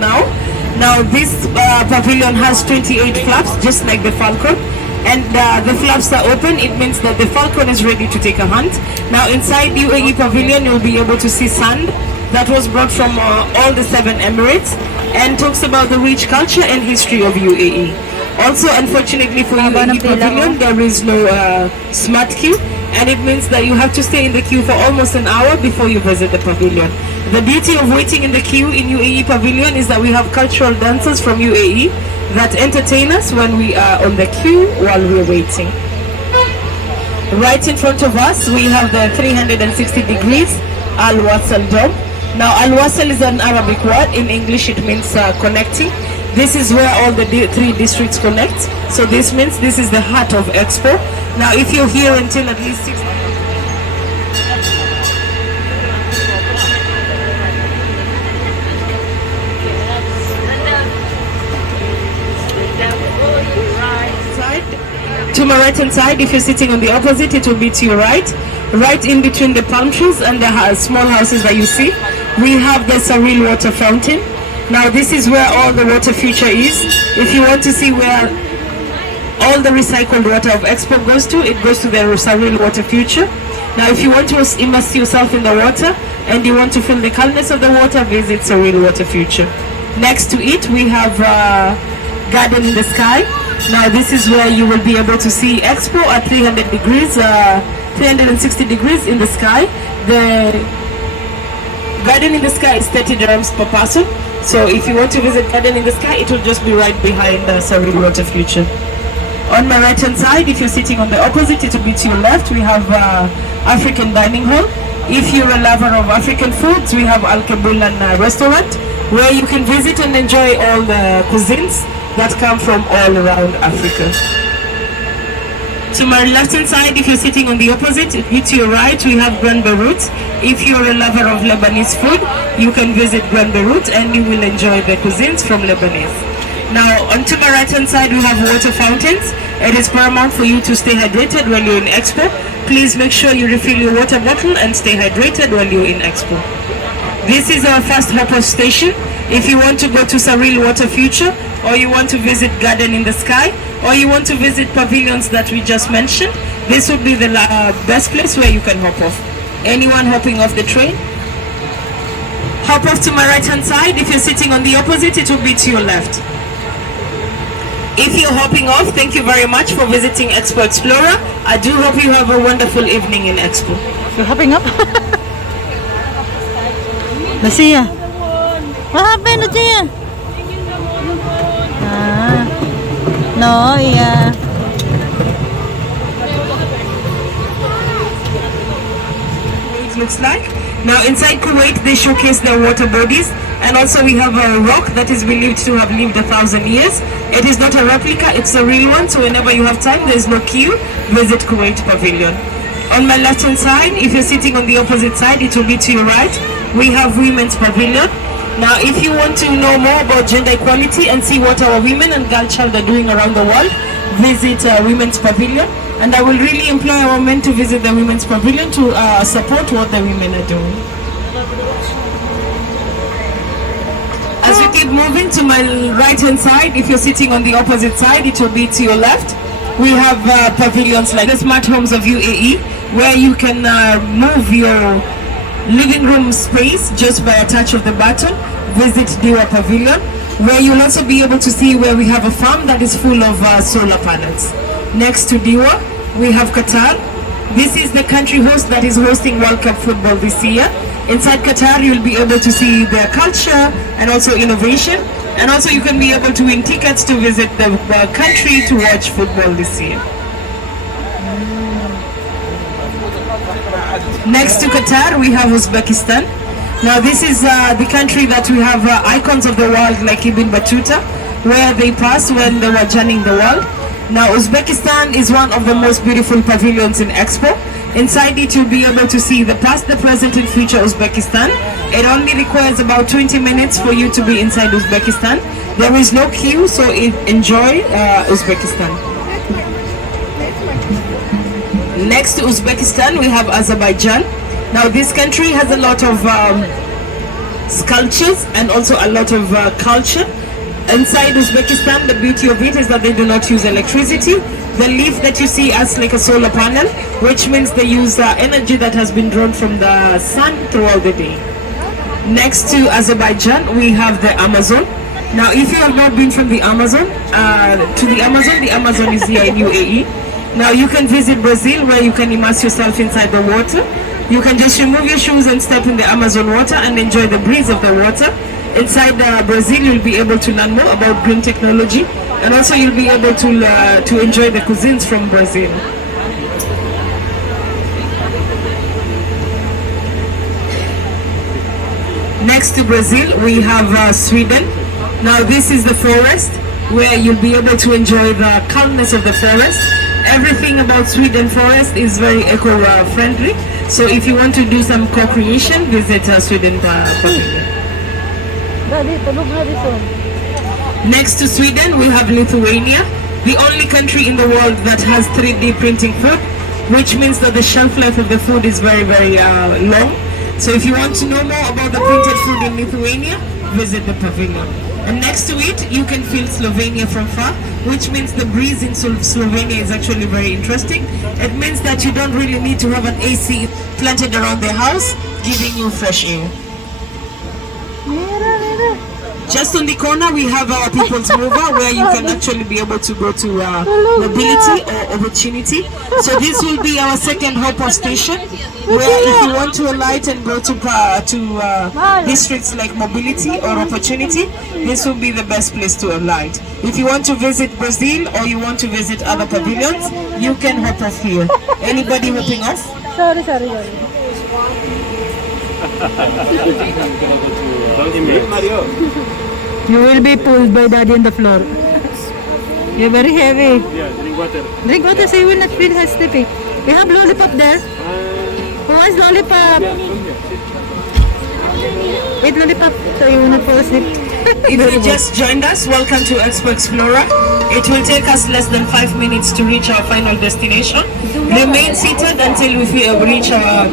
now. Now this pavilion has 28 flaps, just like the Falcon. And the flaps are open. It means that the Falcon is ready to take a hunt. Now inside UAE Pavilion, you'll be able to see sand that was brought from all the 7 Emirates and talks about the rich culture and history of UAE. Also, unfortunately for UAE Pavilion, there is no smart queue, and it means that you have to stay in the queue for almost an hour before you visit the pavilion. The beauty of waiting in the queue in UAE Pavilion is that we have cultural dancers from UAE that entertain us when we are on the queue while we're waiting. Right in front of us, we have the 360 degrees Al-Wasal Dome. Now, Al-Wasal is an Arabic word. In English, it means connecting. This is where all the 3 districts connect. So this means this is the heart of Expo. Now, if you're here until at least 6 to my right hand side, if you're sitting on the opposite, it will be to your right. Right in between the palm trees and the small houses that you see, we have the Saril water fountain. Now this is where all the water future is. If you want to see where all the recycled water of Expo goes to, it goes to the Saril water future. Now if you want to immerse yourself in the water and you want to feel the calmness of the water, visit Saril water future. Next to it, we have Garden in the Sky. Now this is where you will be able to see Expo at 300 degrees, 360 degrees in the sky. The Garden in the Sky is 30 dirhams per person. So if you want to visit Garden in the Sky, it will just be right behind the Saril Water Future. On my right hand side, if you're sitting on the opposite, it will be to your left. We have African Dining Hall. If you're a lover of African foods, we have Al Kabulan restaurant, where you can visit and enjoy all the cuisines that come from all around Africa. To my left hand side, if you're sitting on the opposite, to your right, we have Grand Beirut. If you're a lover of Lebanese food, you can visit Grand Beirut and you will enjoy the cuisines from Lebanese. Now, onto my right hand side, we have water fountains. It is paramount for you to stay hydrated when you're in Expo. Please make sure you refill your water bottle and stay hydrated while you're in Expo. This is our first hop-off station. If you want to go to Saril Water Future, or you want to visit Garden in the Sky, or you want to visit pavilions that we just mentioned, this would be the best place where you can hop off. Anyone hopping off the train? Hop off to my right hand side. If you're sitting on the opposite, it will be to your left. If you're hopping off, thank you very much for visiting Expo Explorer. I do hope you have a wonderful evening in Expo. You're hopping up? Lucia, what happened, Lucia? No, yeah. It looks like. Now inside Kuwait, they showcase their water bodies, and also we have a rock that is believed to have lived 1,000 years. It is not a replica, it's a real one, so whenever you have time, there is no queue, visit Kuwait Pavilion. On my left hand side, if you're sitting on the opposite side, it will be to your right. We have Women's Pavilion. Now, if you want to know more about gender equality and see what our women and girl child are doing around the world, visit Women's Pavilion. And I will really implore our men to visit the Women's Pavilion to support what the women are doing. As we keep moving to my right hand side, if you're sitting on the opposite side, it will be to your left. We have pavilions like the smart homes of UAE, where you can move your living room space just by a touch of the button. Visit Diwa Pavilion, where you'll also be able to see where we have a farm that is full of solar panels. Next to Diwa, we have Qatar. This is the country host that is hosting World Cup football this year. Inside Qatar, you'll be able to see their culture and also innovation. And also you can be able to win tickets to visit the country to watch football this year. Next to Qatar, we have Uzbekistan. Now this is the country that we have icons of the world like Ibn Battuta, where they passed when they were journeying the world. Now Uzbekistan is one of the most beautiful pavilions in Expo. Inside it you'll be able to see the past, the present and future Uzbekistan. It only requires about 20 minutes for you to be inside Uzbekistan. There is no queue, so enjoy Uzbekistan. Next to Uzbekistan, we have Azerbaijan. Now this country has a lot of sculptures, and also a lot of culture. Inside Uzbekistan, the beauty of it is that they do not use electricity. The leaf that you see acts like a solar panel, which means they use energy that has been drawn from the sun throughout the day. Next to Azerbaijan, we have the Amazon. Now, if you have not been from the Amazon to the Amazon is here in UAE. Now, you can visit Brazil, where you can immerse yourself inside the water. You can just remove your shoes and step in the Amazon water and enjoy the breeze of the water. Inside Brazil, you'll be able to learn more about green technology, and also you'll be able to enjoy the cuisines from Brazil. Next to Brazil, we have Sweden. Now, this is the forest, where you'll be able to enjoy the calmness of the forest. Everything about Sweden forest is very eco-friendly. So if you want to do some co-creation, visit Sweden Pavilion. Next to Sweden, we have Lithuania, the only country in the world that has 3D printing food, which means that the shelf life of the food is very, very long. So if you want to know more about the printed food in Lithuania, visit the pavilion. And next to it, you can feel Slovenia from far, which means the breeze in Slovenia is actually very interesting. It means that you don't really need to have an AC planted around the house, giving you fresh air. Just on the corner, we have our People's Mover, where you can actually be able to go to mobility or opportunity. So this will be our second hop-off station, where if you want to alight and go to districts like mobility or opportunity, this will be the best place to alight. If you want to visit Brazil or you want to visit other pavilions, you can hop off here. Anybody hopping off? Sorry. You will be pulled by daddy on the floor. You're very heavy. Yeah, drink water. Drink water so you will not feel sleepy. We have lollipop there. Who wants lollipop? Eat lollipop so you will not fall asleep. If you just joined us, welcome to Expo Explorer. It will take us less than 5 minutes to reach our final destination. Remain seated until we reach our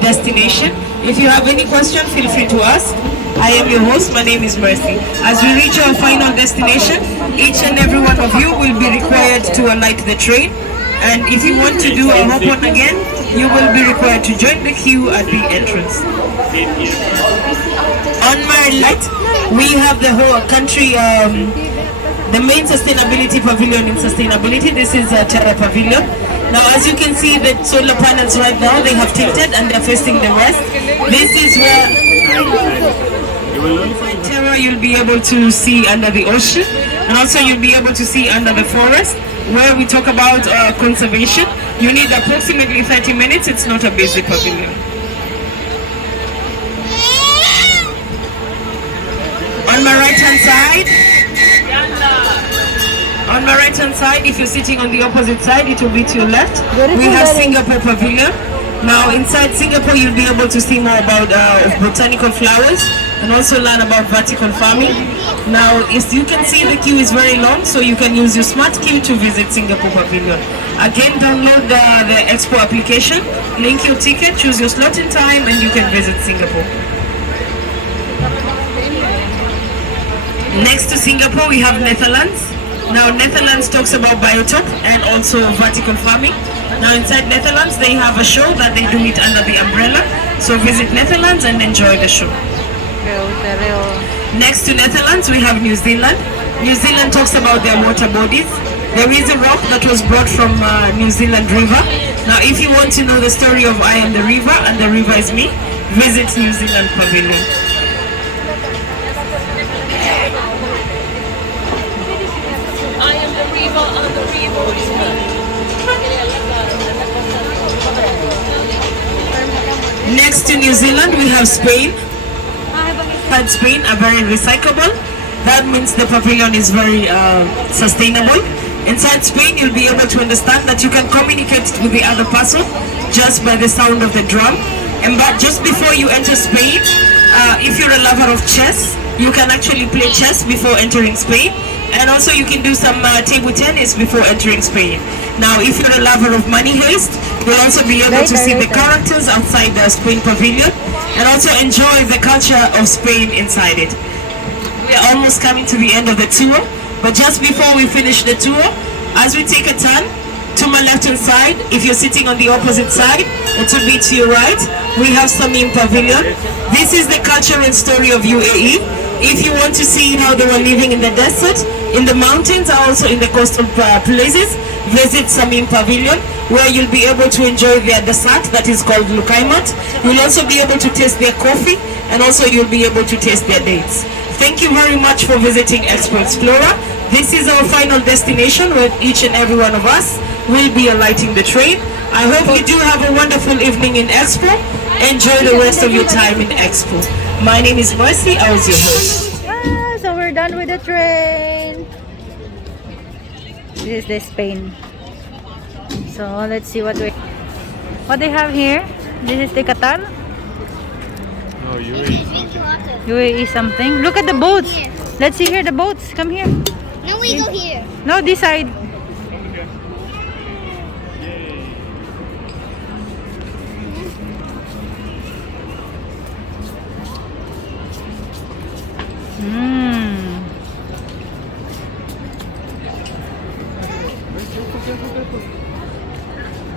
destination. If you have any question, feel free to ask. I am your host, my name is Mercy. As we reach our final destination, each and every one of you will be required to alight the train. And if you want to do a hop-on again, you will be required to join the queue at the entrance. On my right, we have the whole country, the main sustainability pavilion in sustainability. This is Terra Pavilion. Now, as you can see, the solar panels right now, they have tilted and they're facing the west. This is where in Terra you'll be able to see under the ocean, and also you'll be able to see under the forest, where we talk about conservation. You need approximately 30 minutes. It's not a basic pavilion. On my right hand side, if you're sitting on the opposite side, it will be to your left. We have Singapore Pavilion. Now inside Singapore, you'll be able to see more about botanical flowers and also learn about vertical farming. Now, as you can see, the queue is very long, so you can use your smart queue to visit Singapore Pavilion. Again, download the Expo application, link your ticket, choose your slot and time, and you can visit Singapore. Next to Singapore, we have Netherlands. Now, Netherlands talks about biotop and also vertical farming. Now, inside Netherlands, they have a show that they do it under the umbrella. So visit Netherlands and enjoy the show. Next to Netherlands, we have New Zealand. New Zealand talks about their water bodies. There is a rock that was brought from New Zealand River. Now, if you want to know the story of I am the river and the river is me, visit New Zealand Pavilion. I am the river and the river is me. Next to New Zealand, we have Spain. And Spain are very recyclable. That means the pavilion is very sustainable. Inside Spain, you'll be able to understand that you can communicate with the other person just by the sound of the drum. And but just before you enter Spain, if you're a lover of chess, you can actually play chess before entering Spain. And also you can do some table tennis before entering Spain. Now, if you're a lover of money heist, You'll also be able to see the characters outside the Spain pavilion and also enjoy the culture of Spain inside it. We are almost coming to the end of the tour, but just before we finish the tour, as we take a turn to my left hand side, if you're sitting on the opposite side, it will be to your right, we have Samim Pavilion. This is the culture and story of UAE. If you want to see how they were living in the desert, in the mountains, also in the coastal places, visit Samim Pavilion, where you'll be able to enjoy their dessert that is called Lukaimat. You'll also be able to taste their coffee, and also you'll be able to taste their dates. Thank you very much for visiting Expo Explorer. This is our final destination where each and every one of us will be alighting the train. I hope you do have a wonderful evening in Expo. Enjoy the rest of your time in Expo. My name is Mercy. I was your host. Ah, so we're done with the train. This is the Spain. So let's see what they have here. This is the Qatar. Oh, UAE something. UAE something. Look at the boats. Let's see here the boats. Come here. No, we go here. No, this side.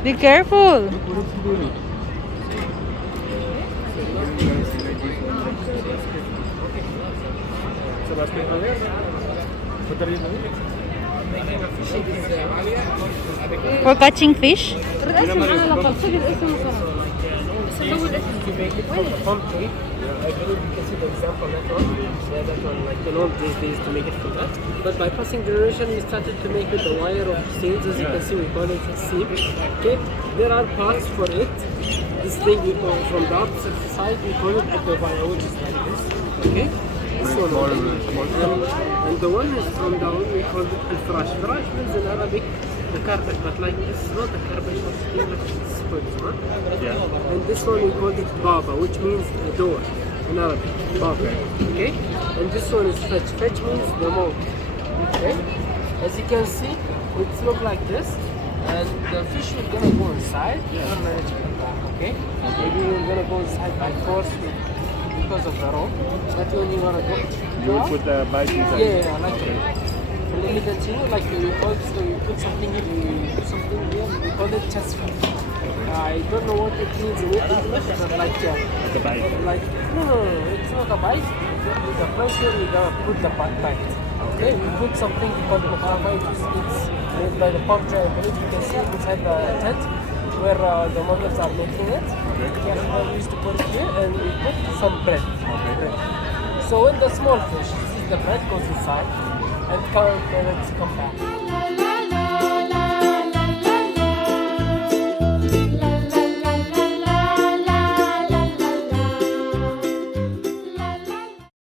Be careful. For catching fish. I believe you can see the example that one. Yeah, that one, like in old days they used to make it from that. But by passing generation we started to make it a wire of seeds, as you can see we call it a seed. Okay, there are parts for it. This thing we call from the opposite side we call it ep.11, which is like this. Okay? This one and the one is from down we call it al-firash. Firash means in Arabic the carpet, but like this is not a carpet, it's sponge, huh? Yeah. And this one we call it baba, which means a door in Arabic. Baba. Okay? And this one is fetch. Fetch means the mold. Okay? As you can see, it looks like this. And the fish is gonna go inside. Okay? Maybe we're gonna go inside by force because of the rope. But when you wanna go, You would put the bite inside? yeah, like it. And then you continue, like you put something here, you put something here, we call it chest fish. I don't know what it means in English, but like Like a bite? like, no, it's not a bite. The place where we gonna put the bite. Okay, we put something called the parma. It's made by the palm tree. I believe you can see it inside the tent where the models are making it. Okay. Yeah, we used to put it here and we put some bread. Okay. Bread. So when the small fish sees the bread goes inside and let's come back.